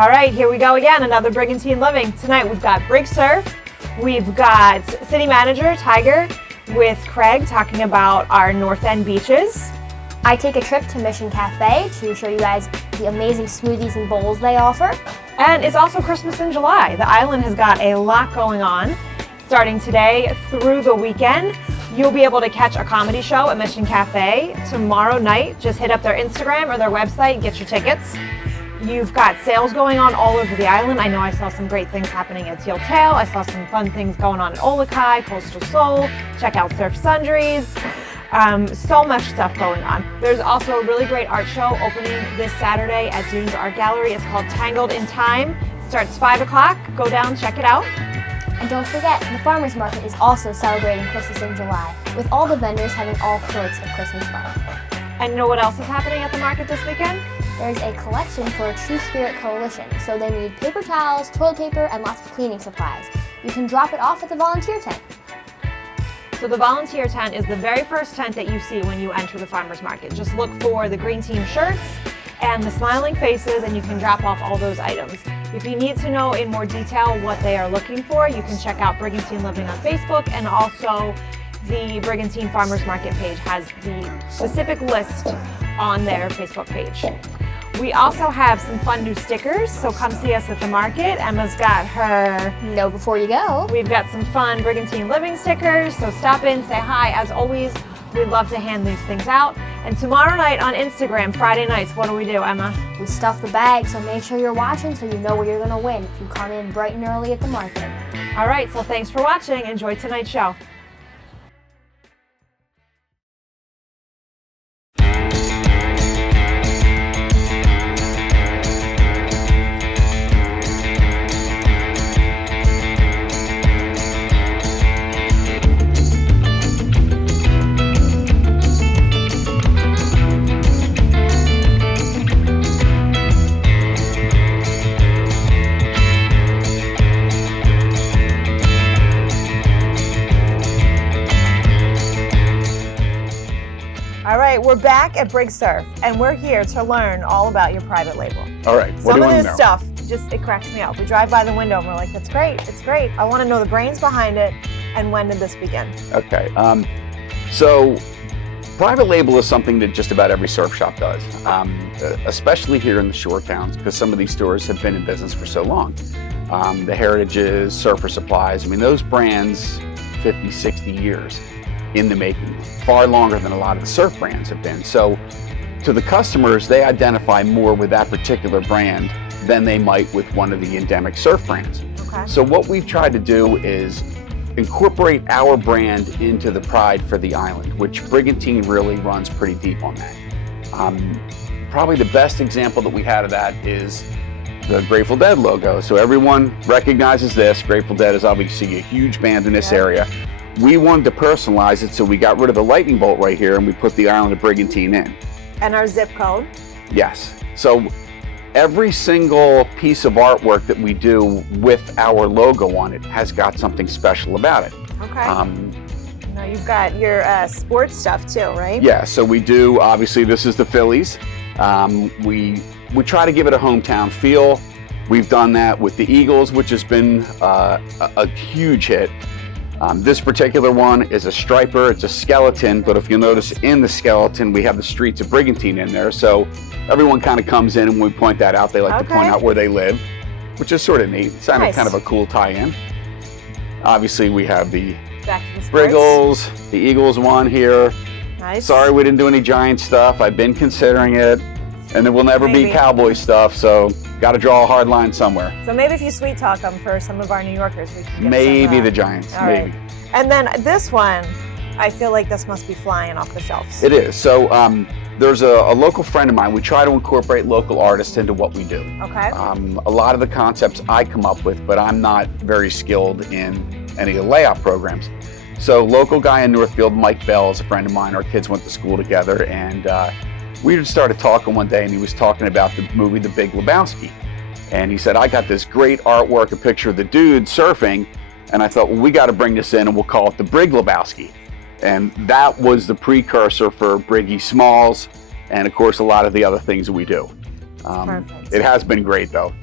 All right, here we go again, another Brigantine Living. Tonight we've got Brig Surf, we've got City Manager Tiger with Craig talking about our North End beaches. I take a trip to Mission Cafe to show you guys the amazing smoothies and bowls they offer. And it's also Christmas in July. The island has got a lot going on. Starting today through the weekend, you'll be able to catch a comedy show at Mission Cafe tomorrow night. Just hit up their Instagram or their website, get your tickets. You've got sales going on all over the island. I know I saw some great things happening at Teal Tail. I saw some fun things going on at Olokai, Coastal Soul. Check out Surf Sundries. So much stuff going on. There's also a really great art show opening this Saturday at Dunes Art Gallery. It's called Tangled in Time. Starts 5 o'clock. Go down, check it out. And don't forget, the Farmers Market is also celebrating Christmas in July, with all the vendors having all sorts of Christmas fun. And you know what else is happening at the market this weekend? There's a collection for a True Spirit Coalition, so they need paper towels, toilet paper, and lots of cleaning supplies. You can drop it off at the volunteer tent. So the volunteer tent is the very first tent that you see when you enter the farmers market. Just look for the green team shirts and the smiling faces, and you can drop off all those items. If you need to know in more detail what they are looking for, you can check out Brigantine Living on Facebook, and also the Brigantine Farmers Market page has the specific list on their Facebook page. We also have some fun new stickers, so come see us at the market. Emma's got her Know Before You Go. We've got some fun Brigantine Living stickers, so stop in, say hi. As always, we'd love to hand these things out. And tomorrow night on Instagram, Friday nights, what do we do, Emma? We stuff the bag, so make sure you're watching so you know what you're going to win if you come in bright and early at the market. All right, so thanks for watching. Enjoy tonight's show. All right, we're back at Brig Surf, and we're here to learn all about your private label. All right, what Some do you of want to this know? stuff, it cracks me up. We drive by the window and we're like, that's great, it's great. I want to know the brains behind it, and when did this begin? Okay, so private label is something that just about every surf shop does, especially here in the shore towns, because some of these stores have been in business for so long. The Heritages, Surfer Supplies, I mean, those brands, 50, 60 years in the making, far longer than a lot of the surf brands have been. So to the customers, they identify more with that particular brand than they might with one of the endemic surf brands. Okay. So what we've tried to do is incorporate our brand into the pride for the island, which Brigantine really runs pretty deep on that. Probably the best example that we had of that is the Grateful Dead logo. So everyone recognizes this. Grateful Dead is obviously a huge band in this area. We wanted to personalize it, so we got rid of the lightning bolt right here and we put the island of Brigantine in. And our zip code? Yes. So every single piece of artwork that we do with our logo on it has got something special about it. Okay. Now you've got your sports stuff too, right? Yeah, so we do, obviously this is the Phillies. We try to give it a hometown feel. We've done that with the Eagles, which has been a huge hit. This particular one is a striper, it's a skeleton, but if you'll notice in the skeleton, we have the streets of Brigantine in there. So everyone kind of comes in and when we point that out, they like to point out where they live, which is sort of neat. It's kind of a cool tie-in. Obviously, we have the Briggles, the Eagles one here. Nice. Sorry we didn't do any Giant stuff. I've been considering it. And there will never be Cowboy stuff, so got to draw a hard line somewhere. So maybe if you sweet talk them for some of our New Yorkers, we can get maybe some, the Giants, maybe. Right. And then this one, I feel like this must be flying off the shelves. It is. So there's a local friend of mine. We try to incorporate local artists into what we do. Okay. A lot of the concepts I come up with, but I'm not very skilled in any of the layout programs. So local guy in Northfield, Mike Bell, is a friend of mine. Our kids went to school together, and we just started talking one day, and he was talking about the movie The Big Lebowski. And he said, I got this great artwork, a picture of the dude surfing, and I thought, well, we got to bring this in and we'll call it the Brig Lebowski. And that was the precursor for Briggy Smalls, and of course, a lot of the other things that we do. Perfect. It has been great, though.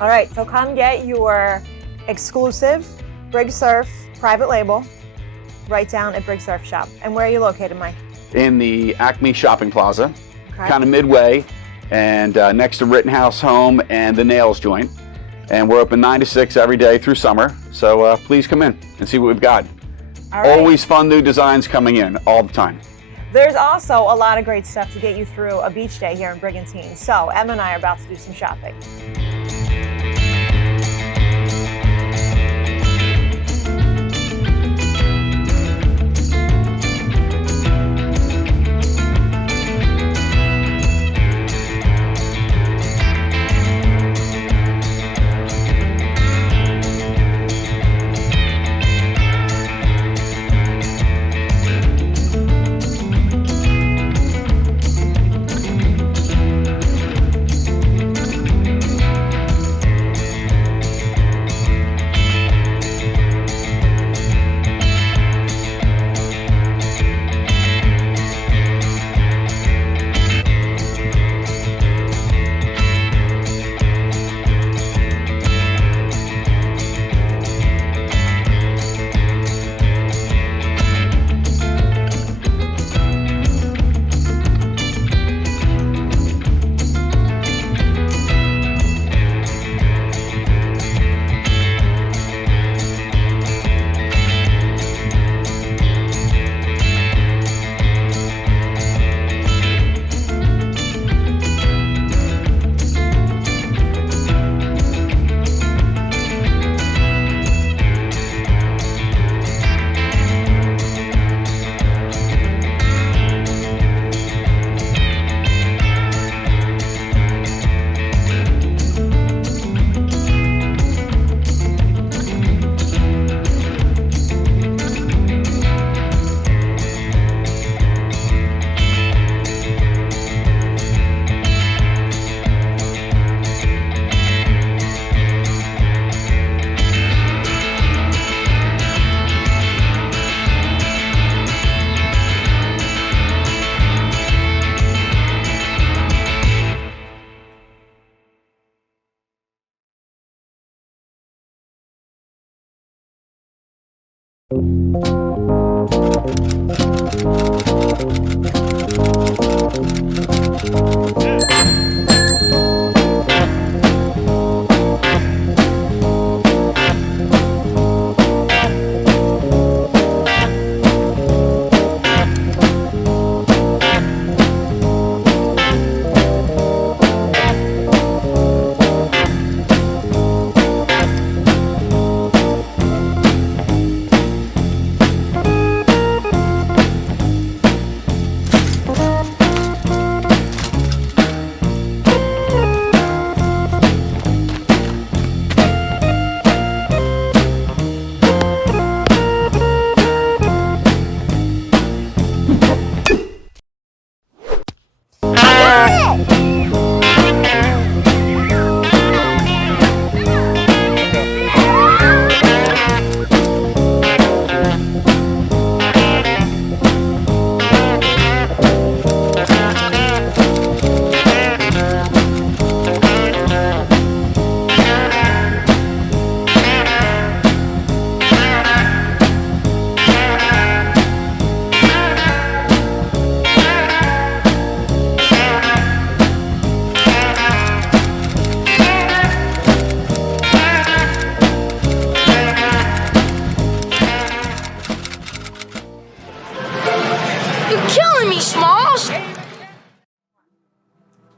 All right, so come get your exclusive Brig Surf private label right down at Brig Surf Shop. And where are you located, Mike? In the Acme Shopping Plaza, Okay. kind of midway, and next to Rittenhouse Home and the Nails Joint. And we're open 9 to 6 every day through summer. So please come in and see what we've got. All right. Always fun new designs coming in all the time. There's also a lot of great stuff to get you through a beach day here in Brigantine. So Emma and I are about to do some shopping.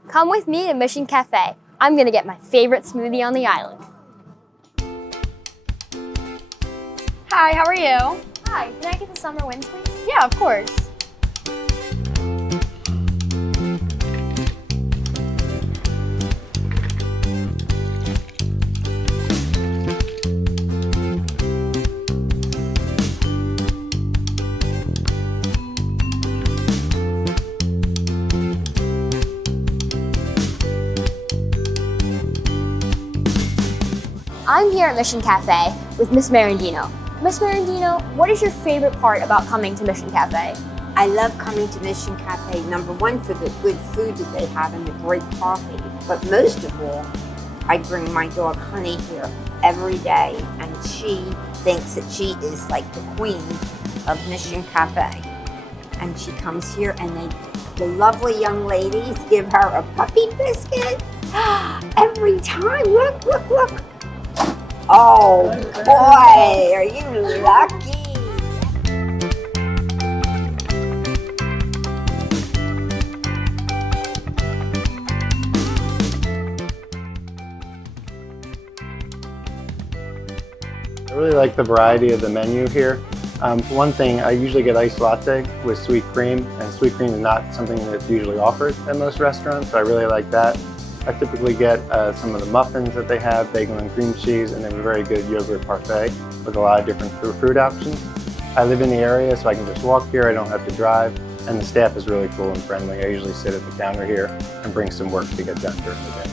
Come with me to Mission Cafe. I'm gonna get my favorite smoothie on the island. Hi, how are you? Hi, can I get the summer winds, please? Yeah, of course. I'm here at Mission Cafe with Miss Marandino. Miss Marandino, what is your favorite part about coming to Mission Cafe? I love coming to Mission Cafe, number one, for the good food that they have and the great coffee. But most of all, I bring my dog Honey here every day, and she thinks that she is like the queen of Mission Cafe. And she comes here, and the lovely young ladies give her a puppy biscuit every time. Look, look, look. Oh boy, are you lucky? I really like the variety of the menu here. For one thing, I usually get iced latte with sweet cream, and sweet cream is not something that's usually offered at most restaurants, so I really like that. I typically get some of the muffins that they have, bagel and cream cheese, and they have a very good yogurt parfait with a lot of different fruit options. I live in the area, so I can just walk here, I don't have to drive, and the staff is really cool and friendly. I usually sit at the counter here and bring some work to get done during the day.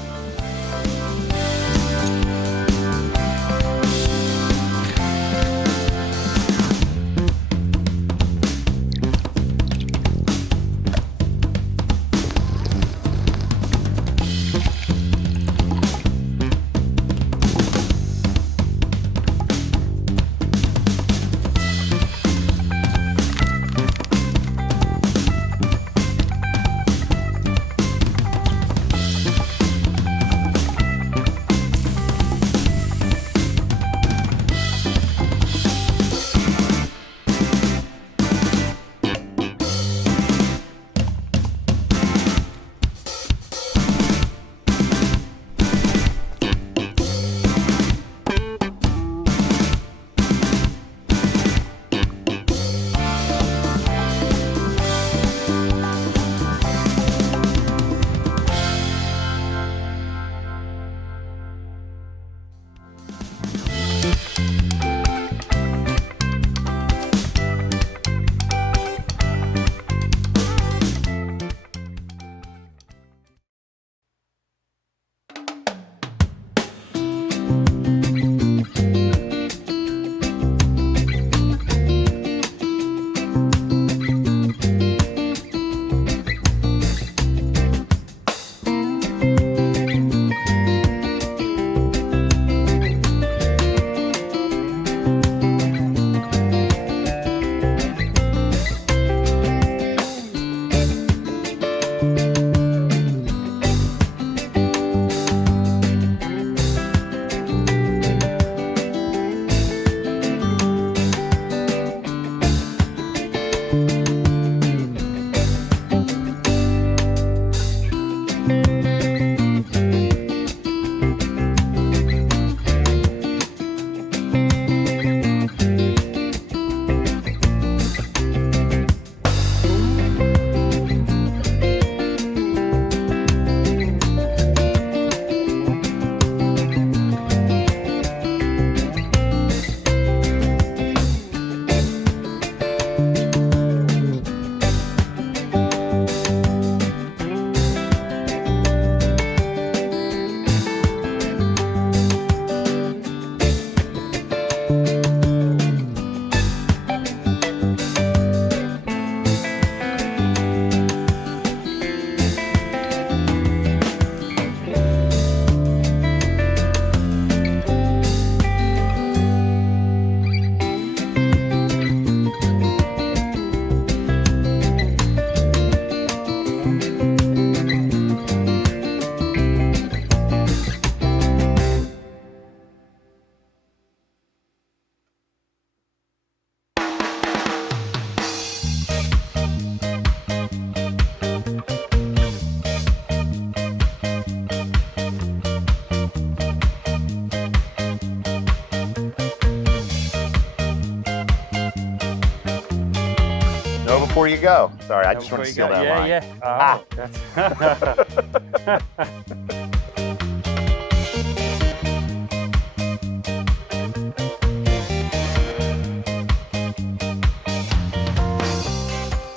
No, before you go. Sorry, I just want to steal that line. Yeah.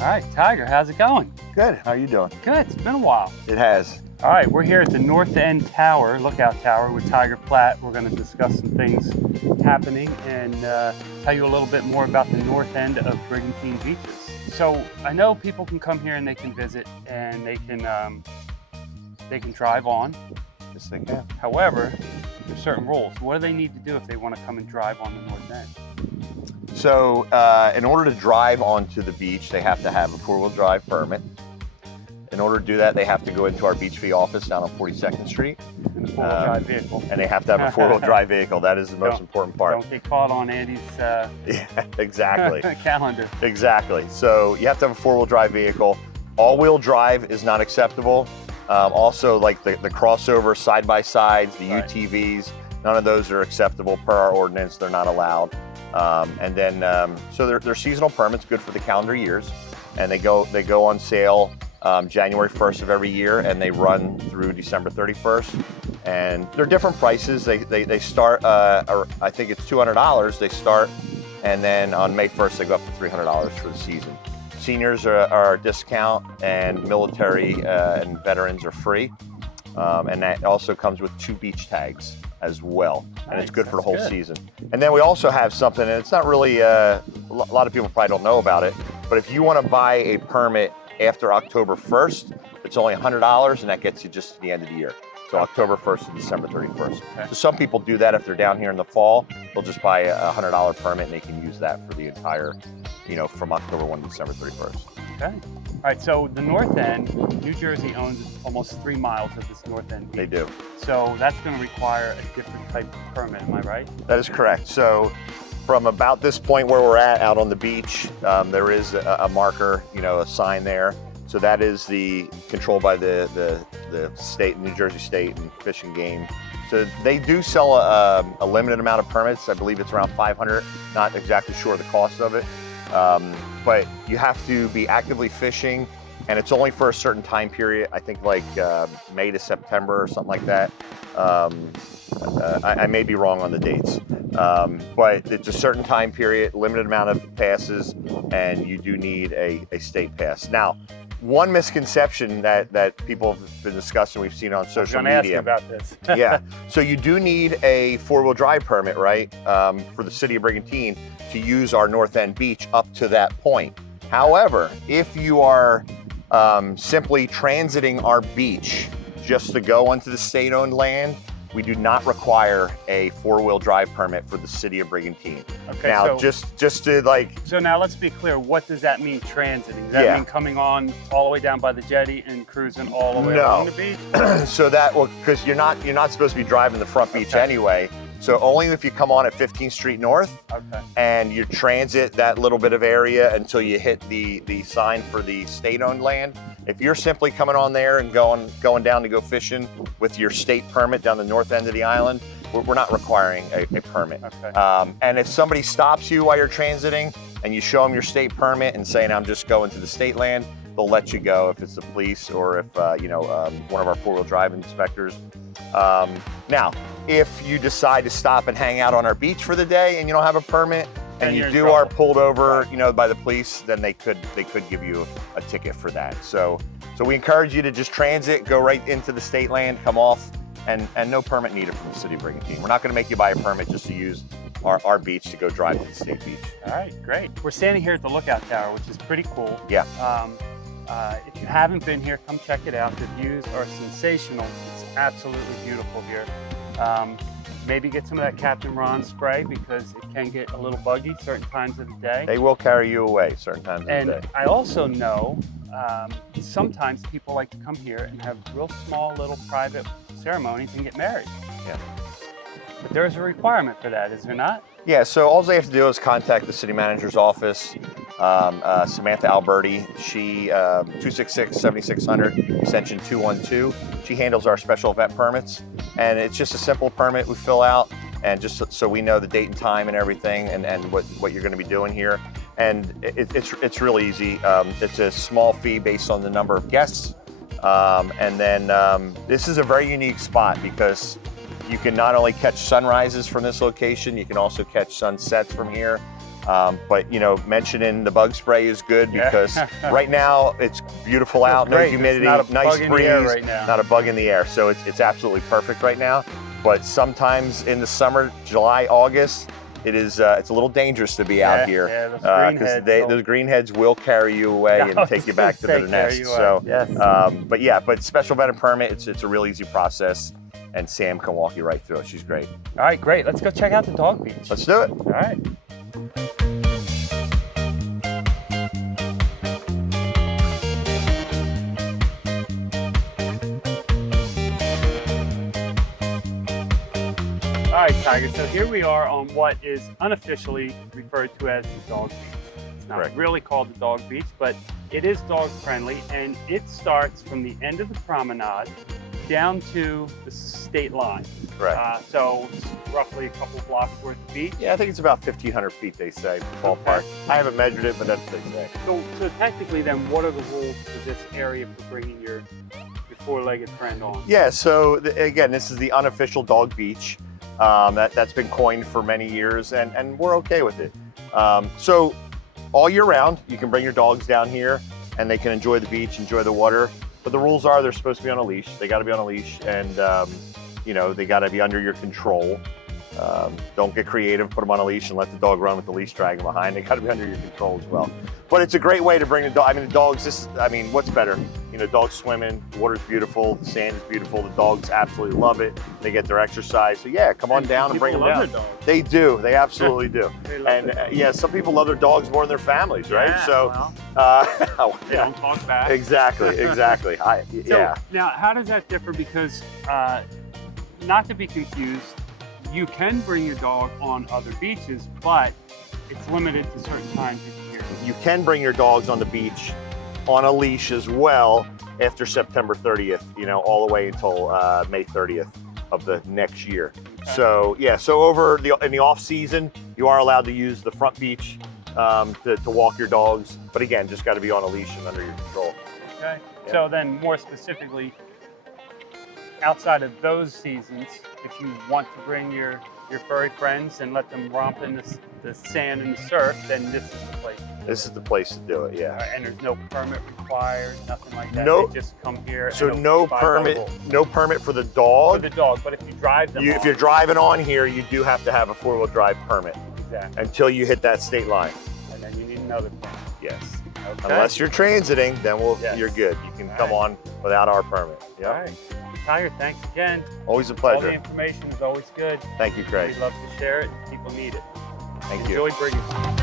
All right, Tiger, how's it going? Good. How you doing? Good. It's been a while. It has. All right, we're here at the North End Tower, Lookout Tower with Tiger Platt. We're going to discuss some things happening and tell you a little bit more about the north end of Brigantine Beaches. So I know people can come here and they can visit and they can drive on Yes, they can. However, there's certain rules. What do they need to do if they want to come and drive on the north end? So in order to drive onto the beach, they have to have a four-wheel drive permit. In order to do that, they have to go into our beach fee office down on 42nd Street. In the four-wheel drive vehicle. And they have to have a four-wheel drive vehicle. That is the most important part. Don't get caught on Andy's Yeah, exactly. calendar. Exactly. So you have to have a four-wheel drive vehicle. All-wheel drive is not acceptable. Also, like the crossover side-by-sides, the Right. UTVs, none of those are acceptable per our ordinance. They're not allowed. And then, so they're seasonal permits, good for the calendar years, and they go on sale January 1st of every year, and they run through December 31st. And they're different prices. They start, I think it's $200 they start, and then on May 1st they go up to $300 for the season. Seniors are a discount, and military and veterans are free. And that also comes with 2 beach tags as well, and it's good for the whole season. And then we also have something, and it's not really, a lot of people probably don't know about it, but if you want to buy a permit after October 1st, it's only $100, and that gets you just to the end of the year. So October 1st to December 31st. Okay. So some people do that if they're down here in the fall. They'll just buy a $100 permit, and they can use that for the entire, from October 1 to December 31st. Okay. All right, so the north end, New Jersey owns almost 3 miles of this north end beach. They do. So that's going to require a different type of permit, am I right? That is correct. So from about this point where we're at out on the beach, there is a marker, a sign there. So that is controlled by the state, New Jersey State and Fish and Game. So they do sell a limited amount of permits. I believe it's around 500. Not exactly sure the cost of it. But you have to be actively fishing, and it's only for a certain time period. I think like May to September or something like that. I may be wrong on the dates, but it's a certain time period, limited amount of passes, and you do need a state pass. Now, one misconception that people have been discussing, we've seen on social media. I was going to ask you about this. Yeah, so you do need a four-wheel drive permit, right, for the city of Brigantine to use our North End beach up to that point. However, if you are simply transiting our beach just to go onto the state-owned land, we do not require a four-wheel drive permit for the city of Brigantine. Okay, now, so, just to like... So now let's be clear, what does that mean, transiting? Does that mean coming on all the way down by the jetty and cruising all the way along the beach? So that, because you're not supposed to be driving the front beach anyway. So only if you come on at 15th Street North and you transit that little bit of area until you hit the sign for the state-owned land. If you're simply coming on there and going down to go fishing with your state permit down the north end of the island, we're not requiring a permit. Okay. And if somebody stops you while you're transiting and you show them your state permit and saying, I'm just going to the state land, they'll let you go if it's the police or if one of our four-wheel drive inspectors. Now, if you decide to stop and hang out on our beach for the day and you don't have a permit and you are pulled over, by the police, then they could give you a ticket for that. So we encourage you to just transit, go right into the state land, come off, and no permit needed from the city of Brigantine. We're not going to make you buy a permit just to use our beach to go drive to the state beach. All right, great. We're standing here at the lookout tower, which is pretty cool. Yeah. If you haven't been here, come check it out. The views are sensational. It's absolutely beautiful here. Maybe get some of that Captain Ron spray because it can get a little buggy certain times of the day. They will carry you away certain times of the day. And I also know sometimes people like to come here and have real small little private ceremonies and get married. Yeah. But there's a requirement for that, is there not? Yeah, so all they have to do is contact the city manager's office, Samantha Alberti. She, 266-7600, extension 212. She handles our special event permits. And it's just a simple permit we fill out, and just so we know the date and time and everything and what you're going to be doing here. And it's really easy. It's a small fee based on the number of guests. And then this is a very unique spot because you can not only catch sunrises from this location, you can also catch sunsets from here. But mentioning the bug spray is good because right now it's beautiful out, no humidity, nice breeze, right now. not a bug in the air. So it's absolutely perfect right now. But sometimes in the summer, July, August, it's a little dangerous to be out here because those greenheads will carry you away and take you back to their nest. So, but special event permit, it's a real easy process. and Sam can walk you right through it. She's great. All right, great. Let's go check out the dog beach. Let's do it. All right. All right, Tiger, so here we are on what is unofficially referred to as the dog beach. It's not Correct. really called the dog beach, but it is dog friendly, and it starts from the end of the promenade down to the state line. Correct. So it's roughly a couple blocks worth of beach. Yeah, I think it's about 1,500 feet, they say, ballpark. I haven't measured it, but that's what they say. So technically then, what are the rules for this area for bringing your four-legged friend on? Yeah, so again, this is the unofficial dog beach. That's been coined for many years, and we're okay with it. So all year round, you can bring your dogs down here, and they can enjoy the beach, enjoy the water. But the rules are they're supposed to be on a leash. They got to be on a leash, and you know, they got to be under your control. Don't get creative, put them on a leash and let the dog run with the leash dragging behind. They got to be under your control as well. But it's a great way to bring the dog. I mean, the dogs, what's better? You know, dogs swimming, the water's beautiful, the sand is beautiful, the dogs absolutely love it. They get their exercise. So yeah, come on down and bring them down. They do, they absolutely do. And yeah, some people love their dogs more than their families, right? Yeah, so, well, they don't talk back. Exactly. So, now, how does that differ? Because, not to be confused, you can bring your dog on other beaches, but it's limited to certain times of the year. You can bring your dogs on the beach on a leash as well after September 30th, you know, all the way until May 30th of the next year. Okay. So yeah, so in the off season, you are allowed to use the front beach to walk your dogs, but again, just got to be on a leash and under your control. Okay. Yeah. So then, more specifically, outside of those seasons, if you want to bring your furry friends and let them romp in the sand and the surf, then this is the place. This is the place to do it, yeah. And there's no permit required, nothing like that. No. They just come here. So and no abide by permit, the rules. no permit for the dog. For the dog, but if you drive them, If you're driving on here, you do have to have a 4-wheel drive permit exactly, until you hit that state line. and then you need another permit. Yes. Okay. Unless you're transiting, then Yes. you're good. You can All come right. on without our permit. All Yeah. right. Tiger, thanks again. Always a All the pleasure. information is always good. Thank you, Craig. We love to share it. People need it. Thank you. Enjoy Brigantine.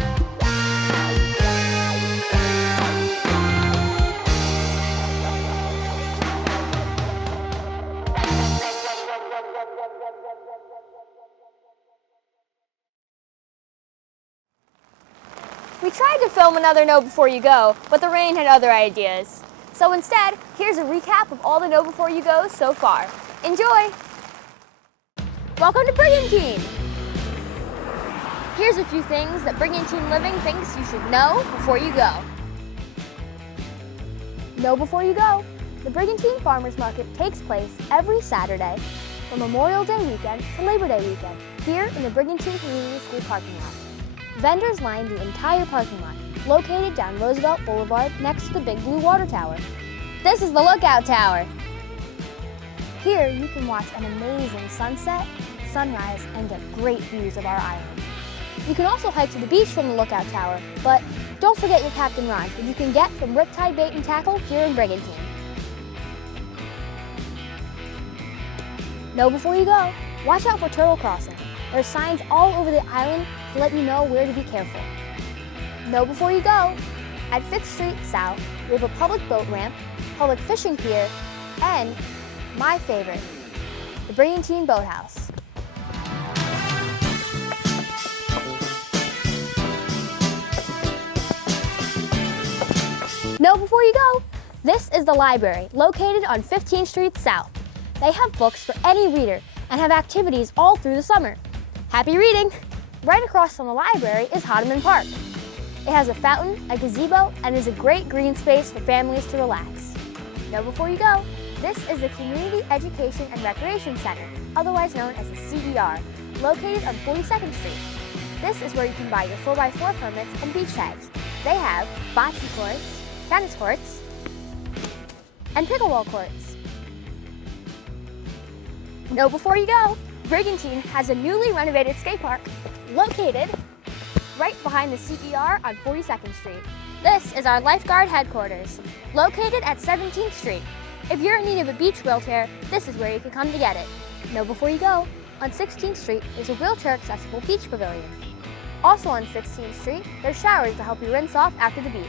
We tried to film another Know Before You Go, but the rain had other ideas. So instead, here's a recap of all the Know Before You Go's so far. Enjoy! Welcome to Brigantine! Here's a few things that Brigantine Living thinks you should know before you go. Know Before You Go. The Brigantine Farmers Market takes place every Saturday from Memorial Day weekend to Labor Day weekend here in the Brigantine Community School parking lot. Vendors line the entire parking lot, located down Roosevelt Boulevard next to the big blue water tower. This is the Lookout Tower. Here you can watch an amazing sunset, sunrise, and get great views of our island. You can also hike to the beach from the Lookout Tower, but don't forget your Captain Ron, which you can get from Riptide Bait and Tackle here in Brigantine. Know before you go, watch out for turtle crossing. There's signs all over the island to let you know where to be careful. Know before you go, at 5th Street South, we have a public boat ramp, public fishing pier, and my favorite, the Brigantine Boathouse. Know before you go, this is the library located on 15th Street South. They have books for any reader and have activities all through the summer. Happy reading! Right across from the library is Hoddeman Park. It has a fountain, a gazebo, and is a great green space for families to relax. Know before you go, this is the Community Education and Recreation Center, otherwise known as the CER, located on 42nd Street. This is where you can buy your 4x4 permits and beach tags. They have bocce courts, tennis courts, and pickleball courts. Know before you go, Brigantine has a newly renovated skate park located right behind the CER on 42nd Street. This is our lifeguard headquarters, located at 17th Street. If you're in need of a beach wheelchair, this is where you can come to get it. Know before you go, on 16th Street, there's a wheelchair-accessible beach pavilion. Also on 16th Street, there's showers to help you rinse off after the beach.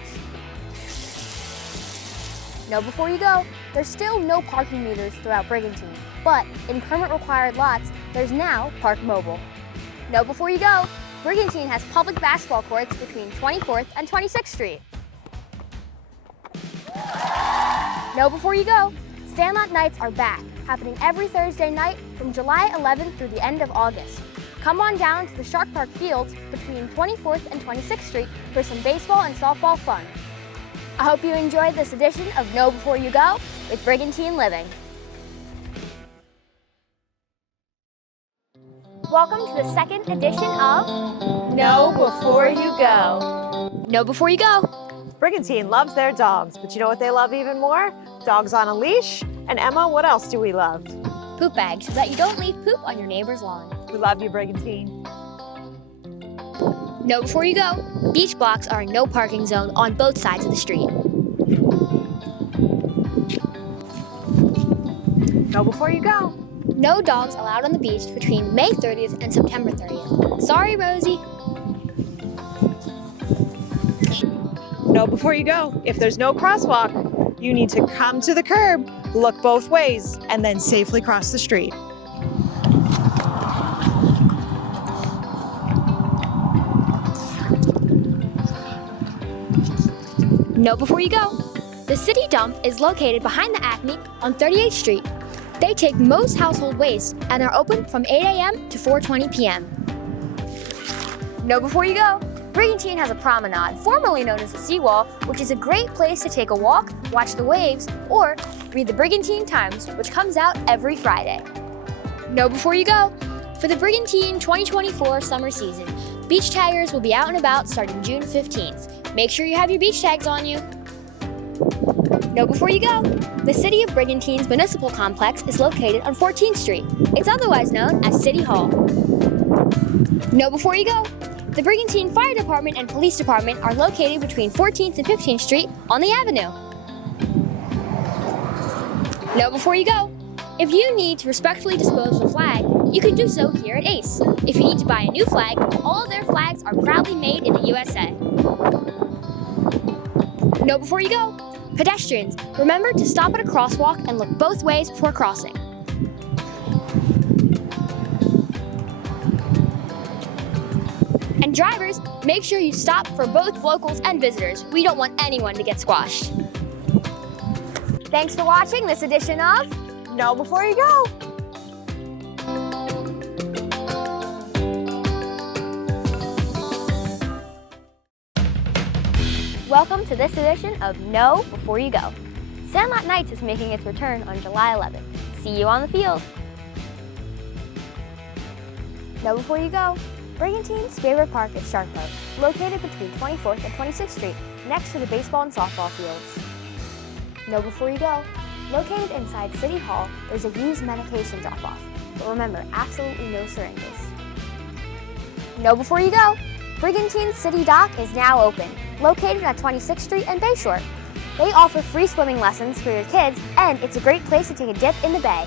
Know before you go, there's still no parking meters throughout Brigantine, but in permit-required lots, there's now Park Mobile. Know before you go, Brigantine has public basketball courts between 24th and 26th Street. Know before you go, Sandlot Nights are back, happening every Thursday night from July 11th through the end of August. Come on down to the Shark Park Fields between 24th and 26th Street for some baseball and softball fun. I hope you enjoyed this edition of Know Before You Go with Brigantine Living. Welcome to the second edition of Know Before You Go. Know Before You Go. Brigantine loves their dogs, but you know what they love even more? Dogs on a leash. And Emma, what else do we love? Poop bags so that you don't leave poop on your neighbor's lawn. We love you, Brigantine. Know before you go, beach blocks are a no parking zone on both sides of the street. Know before you go. No dogs allowed on the beach between May 30th and September 30th. Sorry, Rosie. Know before you go. If there's no crosswalk, you need to come to the curb, look both ways, and then safely cross the street. Know before you go. The city dump is located behind the Acme on 38th Street. They take most household waste and are open from 8 a.m. to 4:20 p.m. Know before you go. Brigantine has a promenade, formerly known as the Seawall, which is a great place to take a walk, watch the waves, or read the Brigantine Times, which comes out every Friday. Know before you go. For the Brigantine 2024 summer season, beach taggers will be out and about starting June 15th. Make sure you have your beach tags on you. Know before you go. The City of Brigantine's municipal complex is located on 14th Street. It's otherwise known as City Hall. Know before you go. The Brigantine Fire Department and Police Department are located between 14th and 15th Street on the Avenue. Know before you go. If you need to respectfully dispose of a flag, you can do so here at Ace. If you need to buy a new flag, all of their flags are proudly made in the USA. Know before you go. Pedestrians, remember to stop at a crosswalk and look both ways before crossing. And drivers, make sure you stop for both locals and visitors. We don't want anyone to get squashed. Thanks for watching this edition of Know before you go. Welcome to this edition of Know Before You Go. Sandlot Nights is making its return on July 11th. See you on the field. Know before you go. Brigantine's favorite park is Shark Park, located between 24th and 26th Street, next to the baseball and softball fields. Know before you go. Located inside City Hall, there's a used medication drop-off, but remember, absolutely no syringes. Know before you go. Brigantine City Dock is now open, located at 26th Street and Bayshore. They offer free swimming lessons for your kids, and it's a great place to take a dip in the bay.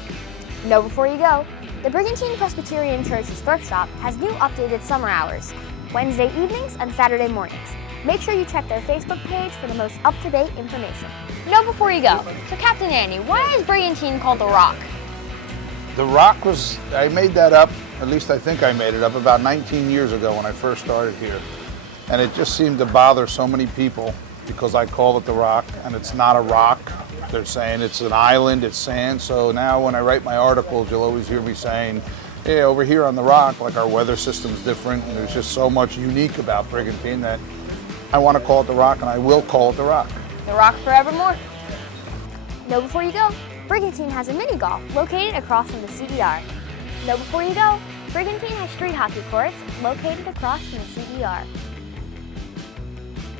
Know before you go. The Brigantine Presbyterian Church's thrift shop has new updated summer hours, Wednesday evenings and Saturday mornings. Make sure you check their Facebook page for the most up-to-date information. Know before you go. So Captain Andy, why is Brigantine called The Rock? The Rock was, I made that up, at least I think I made it up, about 19 years ago when I first started here. And it just seemed to bother so many people because I call it The Rock, and it's not a rock. They're saying it's an island, it's sand. So now when I write my articles, you'll always hear me saying, hey, over here on The Rock, like our weather system's different, and there's just so much unique about Brigantine that I want to call it The Rock, and I will call it The Rock. The Rock forevermore. Know before you go. Brigantine has a mini golf located across from the CDR. Know before you go. Brigantine has street hockey courts located across from the CDR.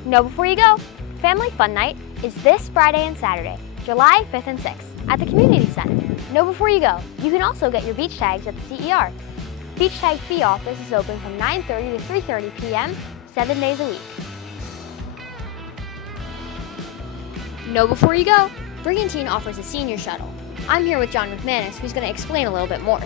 Know before you go. Family Fun Night is this Friday and Saturday, July 5th and 6th, at the Community Center. Know before you go. You can also get your beach tags at the CER. Beach Tag Fee Office is open from 9:30 to 3:30 p.m., 7 days a week. Know before you go. Brigantine offers a senior shuttle. I'm here with John McManus, who's going to explain a little bit more.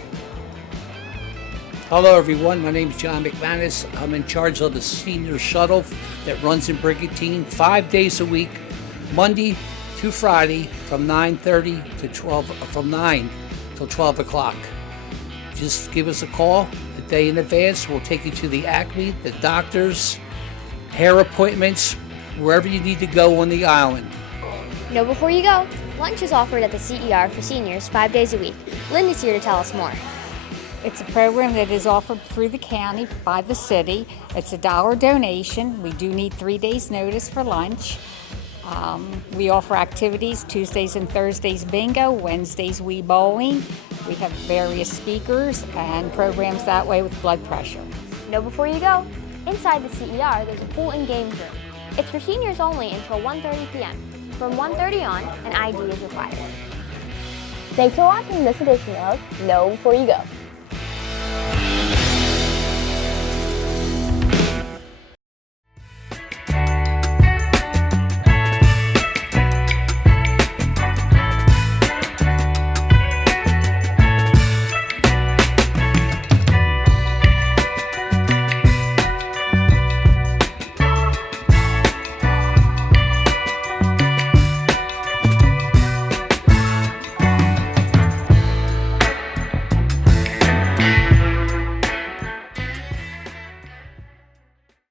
Hello everyone, my name is John McManus. I'm in charge of the senior shuttle that runs in Brigantine 5 days a week, Monday to Friday from 9:30 to 12, from 9 till 12 o'clock. Just give us a call a day in advance. We'll take you to the Acme, the doctors, hair appointments, wherever you need to go on the island. Know before you go, lunch is offered at the CER for seniors 5 days a week. Linda's here to tell us more. It's a program that is offered through the county by the city. It's a $1 donation. We do need 3 days notice for lunch. We offer activities Tuesdays and Thursdays bingo, Wednesdays Wii bowling. We have various speakers and programs that way with blood pressure. Know before you go, inside the CER there's a pool and games room. It's for seniors only until 1:30 p.m. From 1:30 on, an ID is required. Thanks for watching this edition of Know Before You Go.